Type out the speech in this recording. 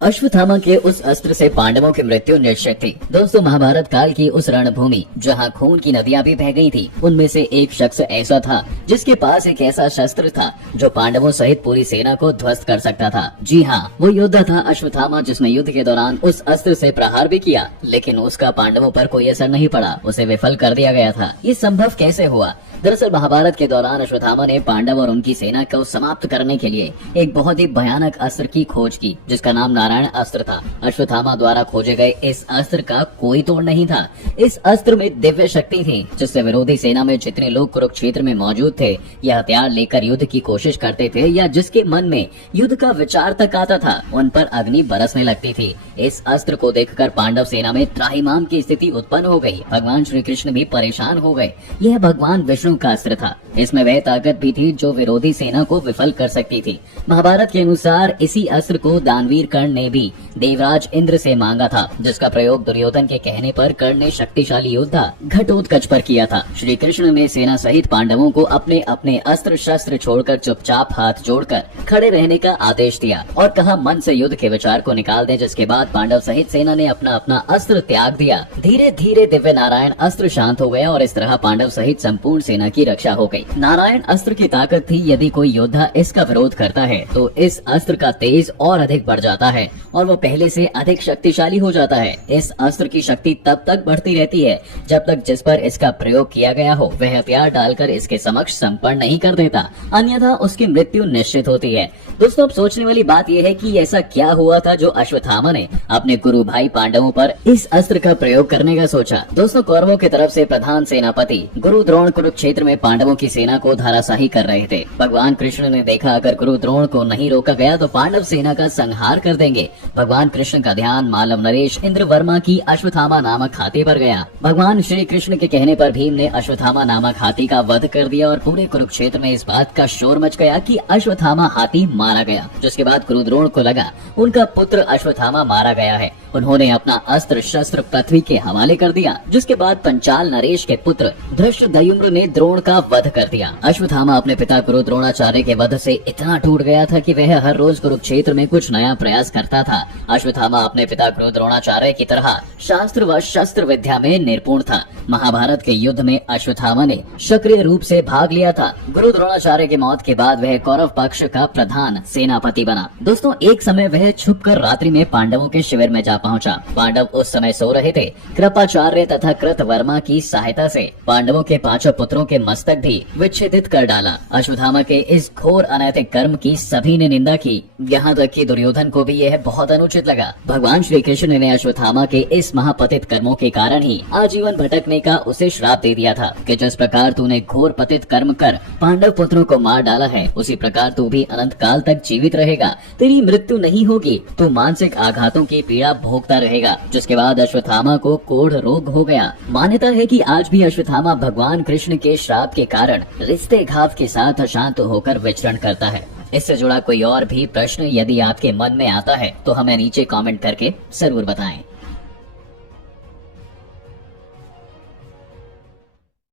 अश्वत्थामा के उस अस्त्र से पांडवों की मृत्यु निश्चित थी। दोस्तों, महाभारत काल की उस रणभूमि जहां खून की नदियां भी बह गई थी, उनमें से एक शख्स ऐसा था जिसके पास एक ऐसा शस्त्र था जो पांडवों सहित पूरी सेना को ध्वस्त कर सकता था। जी हाँ, वो योद्धा था अश्वत्थामा, जिसने युद्ध के दौरान उस अस्त्र से प्रहार भी किया, लेकिन उसका पांडवों पर कोई असर नहीं पड़ा, उसे विफल कर दिया गया था। ये संभव कैसे हुआ? दरअसल महाभारत के दौरान अश्वत्थामा ने पांडव और उनकी सेना को समाप्त करने के लिए एक बहुत ही भयानक अस्त्र की खोज की, जिसका नाम नारायण अस्त्र था। अश्वत्थामा द्वारा खोजे गए इस अस्त्र का कोई तोड़ नहीं था। इस अस्त्र में दिव्य शक्ति थी, जिससे विरोधी सेना में जितने लोग कुरुक्षेत्र में मौजूद थे या हथियार लेकर युद्ध की कोशिश करते थे या जिसके मन में युद्ध का विचार तक आता था, उन पर अग्नि बरसने लगती थी। इस अस्त्र को देखकर पांडव सेना में त्राहिमाम की स्थिति उत्पन्न हो गई। भगवान श्री कृष्ण भी परेशान हो गए। यह भगवान विष्णु का अस्त्र था। इसमें वह ताकत भी थी जो विरोधी सेना को विफल कर सकती थी। महाभारत के अनुसार इसी अस्त्र को दानवीर कर्ण ने भी देवराज इंद्र से मांगा था, जिसका प्रयोग दुर्योधन के कहने पर कर्ण ने शक्तिशाली योद्धा घटोत्कच पर किया था। श्री कृष्ण ने सेना सहित पांडवों को अपने अपने अस्त्र शस्त्र छोड़कर चुपचाप हाथ जोड़कर खड़े रहने का आदेश दिया और कहा, मन से युद्ध के विचार को निकाल दे। जिसके बाद पांडव सहित सेना ने अपना अपना अस्त्र त्याग दिया। धीरे धीरे दिव्य नारायण अस्त्र शांत हो गया और इस तरह पांडव सहित संपूर्ण सेना की रक्षा हो गई। नारायण अस्त्र की ताकत थी, यदि कोई योद्धा इसका विरोध करता है तो इस अस्त्र का तेज और अधिक बढ़ जाता है और वो पहले से अधिक शक्तिशाली हो जाता है। इस अस्त्र की शक्ति तब तक बढ़ती रहती है जब तक जिस पर इसका प्रयोग किया गया हो वह हथियार डालकर इसके समक्ष समर्पण नहीं कर देता, अन्यथा उसकी मृत्यु निश्चित होती है। दोस्तों, अब सोचने वाली बात यह है कि ऐसा क्या हुआ था जो अश्वत्थामा ने अपने गुरु भाई पांडवों पर इस अस्त्र का प्रयोग करने का सोचा। दोस्तों, कौरवों की तरफ से प्रधान सेनापति गुरु द्रोण कुरुक्षेत्र में पांडवों की सेना को धराशाही कर रहे थे। भगवान कृष्ण ने देखा, अगर गुरु द्रोण को नहीं रोका गया तो पांडव सेना का संहार कर देंगे। भगवान कृष्ण का ध्यान मालव नरेश इंद्रवर्मा की अश्वत्थामा नामक हाथी पर गया। भगवान श्री कृष्ण के कहने पर भीम ने अश्वत्थामा नामक हाथी का वध कर दिया और पूरे कुरुक्षेत्र में इस बात का शोर मच गया कि अश्वत्थामा हाथी मारा गया। जिसके बाद गुरु द्रोण को लगा उनका पुत्र अश्वत्थामा मारा गया है। उन्होंने अपना अस्त्र शस्त्र पृथ्वी के हवाले कर दिया। जिसके बाद पंचाल नरेश के पुत्र धृष्टद्युम्न ने द्रोण का वध कर दिया। अश्वत्थामा अपने पिता गुरु द्रोणाचार्य के वध से इतना टूट गया था कि वह हर रोज कुरुक्षेत्र में कुछ नया प्रयास करता था। अश्वत्थामा अपने पिता गुरु द्रोणाचार्य की तरह शास्त्र व शस्त्र विद्या में निपुण था। महाभारत के युद्ध में अश्वत्थामा ने सक्रिय रूप से भाग लिया था। गुरु द्रोणाचार्य की मौत के बाद वह कौरव पक्ष का प्रधान सेनापति बना। दोस्तों, एक समय वह छुपकर रात्रि में पांडवों के शिविर में जा पहुंचा। पांडव उस समय सो रहे थे। कृपाचार्य तथा कृतवर्मा की सहायता से पांडवों के 5 पुत्रों के मस्तक भी विच्छेदित कर डाला। अश्वत्थामा के इस घोर अनैतिक कर्म की सभी ने निंदा की, यहाँ तक कि दुर्योधन को भी यह बहुत अनुचित लगा। भगवान श्री कृष्ण ने अश्वत्थामा के इस महापतित कर्मों के कारण ही आजीवन भटकने का उसे श्राप दे दिया था कि जिस प्रकार तूने घोर पतित कर्म कर पांडव पुत्रों को मार डाला है, उसी प्रकार तू भी अनंत काल तक जीवित रहेगा। तेरी मृत्यु नहीं होगी, तू मानसिक आघातों की पीड़ा भोगता रहेगा। जिसके बाद अश्वत्थामा को कोढ़ रोग हो गया। मान्यता है कि आज भी अश्वत्थामा भगवान कृष्ण के श्राप के कारण रिश्ते घाव के साथ अशांत होकर विचरण करता है। इससे जुड़ा कोई और भी प्रश्न यदि आपके मन में आता है तो हमें नीचे कमेंट करके जरूर बताएं।